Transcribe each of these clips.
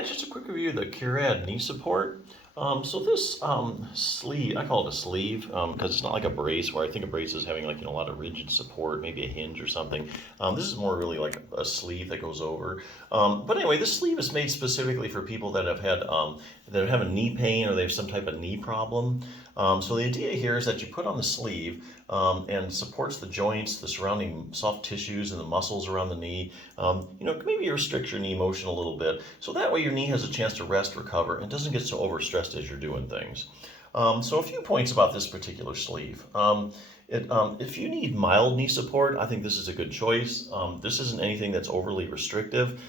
Yeah, just a quick review of the CURAD knee support. So this sleeve, I call it a sleeve because it's not like a brace where I think a brace is having like a lot of rigid support, maybe a hinge or something. This is more really like a sleeve that goes over. But anyway, this sleeve is made specifically for people that have had that have a knee pain or they have some type of knee problem. So the idea here is that you put on the sleeve and supports the joints, the surrounding soft tissues and the muscles around the knee. Maybe restrict your knee motion a little bit. So that way your knee has a chance to rest, recover, and doesn't get so overstressed as you're doing things. So a few points about this particular sleeve. If you need mild knee support, I think this is a good choice. This isn't anything that's overly restrictive.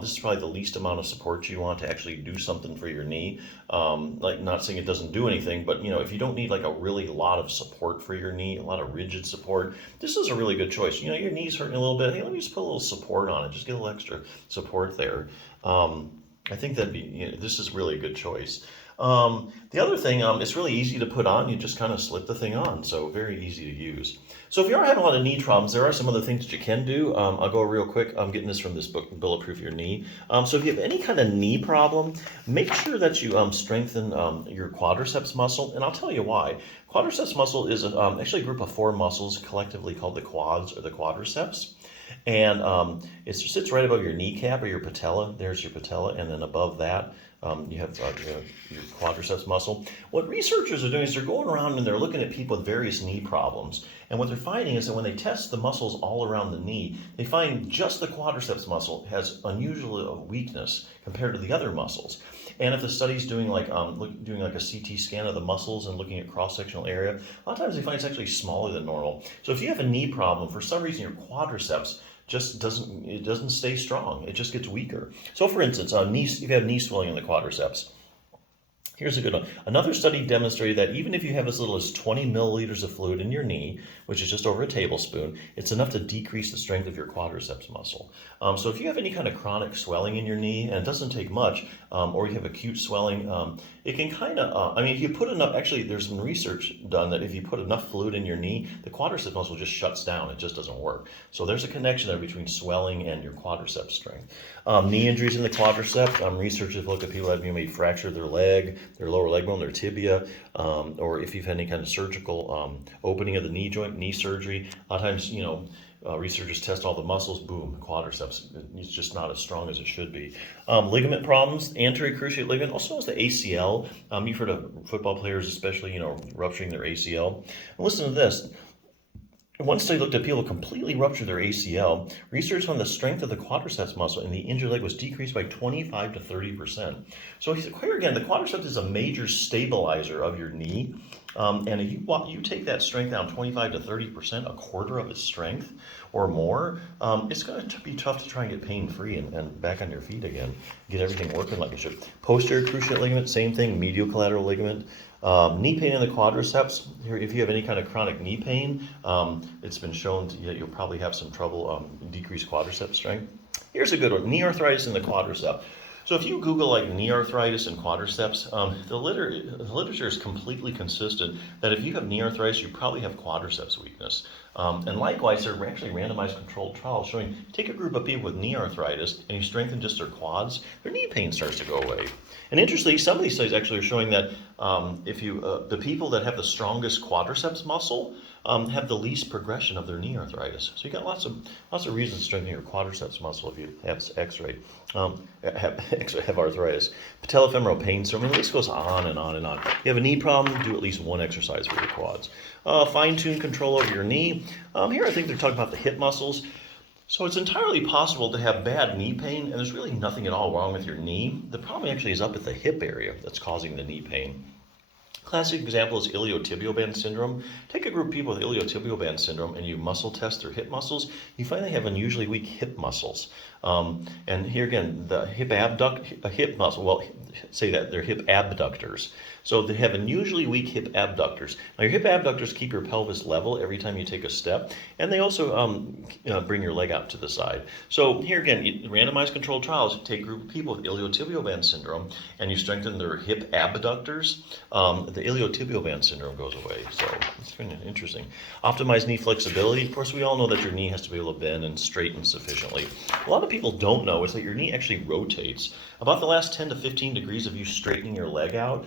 This is probably the least amount of support you want to actually do something for your knee. Like not saying it doesn't do anything, but if you don't need like a really lot of support for your knee, a lot of rigid support, this is a really good choice. Your knee's hurting a little bit. Hey, let me just put a little support on it. Just get a little extra support there. I think this is really a good choice. The other thing, it's really easy to put on. You just kind of slip the thing on, so very easy to use. So if you are having a lot of knee problems, there are some other things that you can do. I'll go real quick. I'm getting this from this book, Bulletproof Your Knee. So if you have any kind of knee problem, make sure that you strengthen your quadriceps muscle, and I'll tell you why. Quadriceps muscle is actually a group of 4 muscles collectively called the quads or the quadriceps. And it sits right above your kneecap or your patella. There's your patella, and then above that, you have your quadriceps muscle. What researchers are doing is they're going around and they're looking at people with various knee problems. And what they're finding is that when they test the muscles all around the knee, they find just the quadriceps muscle has unusual weakness compared to the other muscles. And if the study's doing like doing like a CT scan of the muscles and looking at cross-sectional area, a lot of times they find it's actually smaller than normal. So if you have a knee problem, for some reason your quadriceps just doesn't stay strong. It just gets weaker. So for instance, if you have knee swelling in the quadriceps, here's a good one. Another study demonstrated that even if you have as little as 20 milliliters of fluid in your knee, which is just over a tablespoon, it's enough to decrease the strength of your quadriceps muscle. So if you have any kind of chronic swelling in your knee, and it doesn't take much, or you have acute swelling, it can kind of, if you put enough, actually there's been research done that if you put enough fluid in your knee, the quadriceps muscle just shuts down. It just doesn't work. So there's a connection there between swelling and your quadriceps strength. Knee injuries in the quadriceps, researchers look at people that have maybe fractured their leg, their lower leg bone, their tibia, or if you've had any kind of surgical opening of the knee joint, knee surgery. A lot of times, researchers test all the muscles, boom, quadriceps. It's just not as strong as it should be. Ligament problems, anterior cruciate ligament, also known as the ACL. You've heard of football players, especially, rupturing their ACL. And listen to this. One study looked at people who completely ruptured their ACL. Research found the strength of the quadriceps muscle in the injured leg was decreased by 25 to 30%. So here again, the quadriceps is a major stabilizer of your knee. And if you take that strength down 25 to 30%, a quarter of its strength or more, it's going to be tough to try and get pain-free and back on your feet again, get everything working like it should. Posterior cruciate ligament, same thing, medial collateral ligament. Knee pain in the quadriceps, if you have any kind of chronic knee pain, it's been shown that you'll probably have some trouble decreased quadricep strength. Here's a good one, knee arthritis in the quadricep. So if you Google like knee arthritis and quadriceps, the literature is completely consistent that if you have knee arthritis, you probably have quadriceps weakness. And likewise, there are actually randomized controlled trials showing take a group of people with knee arthritis and you strengthen just their quads, their knee pain starts to go away. And interestingly, some of these studies actually are showing that the people that have the strongest quadriceps muscle have the least progression of their knee arthritis. So you got lots of reasons to strengthen your quadriceps muscle if you have have arthritis. Patellofemoral pain syndrome. The list goes on and on and on. You have a knee problem, do at least one exercise for your quads. Fine-tune control over your knee. Here I think they're talking about the hip muscles. So it's entirely possible to have bad knee pain, and there's really nothing at all wrong with your knee. The problem actually is up at the hip area that's causing the knee pain. Classic example is iliotibial band syndrome. Take a group of people with iliotibial band syndrome and you muscle test their hip muscles. You find they have unusually weak hip muscles. And here again, the hip muscle, well, say that they're hip abductors. So they have unusually weak hip abductors. Now your hip abductors keep your pelvis level every time you take a step, and they also bring your leg out to the side. So here again, randomized controlled trials, you take a group of people with iliotibial band syndrome and you strengthen their hip abductors. the iliotibial band syndrome goes away. So it's kind of interesting. Optimize knee flexibility. Of course, we all know that your knee has to be able to bend and straighten sufficiently. A lot of people don't know is that your knee actually rotates. About the last 10 to 15 degrees of you straightening your leg out,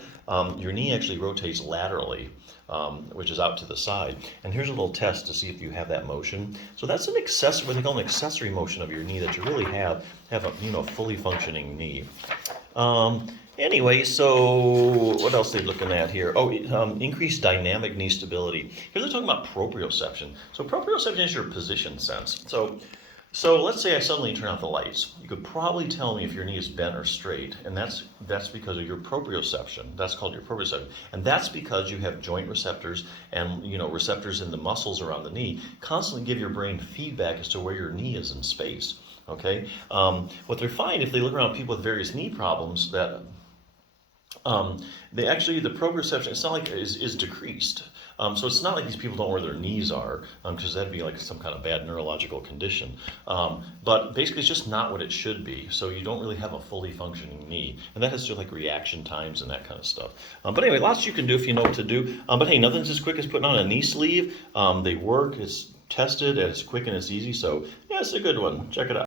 your knee actually rotates laterally, which is out to the side. And here's a little test to see if you have that motion. So that's an accessory, what they call an accessory motion of your knee that you really have a fully functioning knee. Anyway, so what else are they looking at here? Oh, increased dynamic knee stability. Here they're talking about proprioception. So proprioception is your position sense. So let's say I suddenly turn out the lights. You could probably tell me if your knee is bent or straight, and that's because of your proprioception. That's called your proprioception, and that's because you have joint receptors and receptors in the muscles around the knee constantly give your brain feedback as to where your knee is in space. Okay, what they find if they look around people with various knee problems that the proprioception, it's not like is decreased. So it's not like these people don't know where their knees are, because that'd be like some kind of bad neurological condition. But basically, it's just not what it should be. So you don't really have a fully functioning knee, and that has to do with like reaction times and that kind of stuff. But anyway, lots you can do if you know what to do. But hey, nothing's as quick as putting on a knee sleeve. They work. It's tested and it's quick and it's easy. So yeah, it's a good one. Check it out.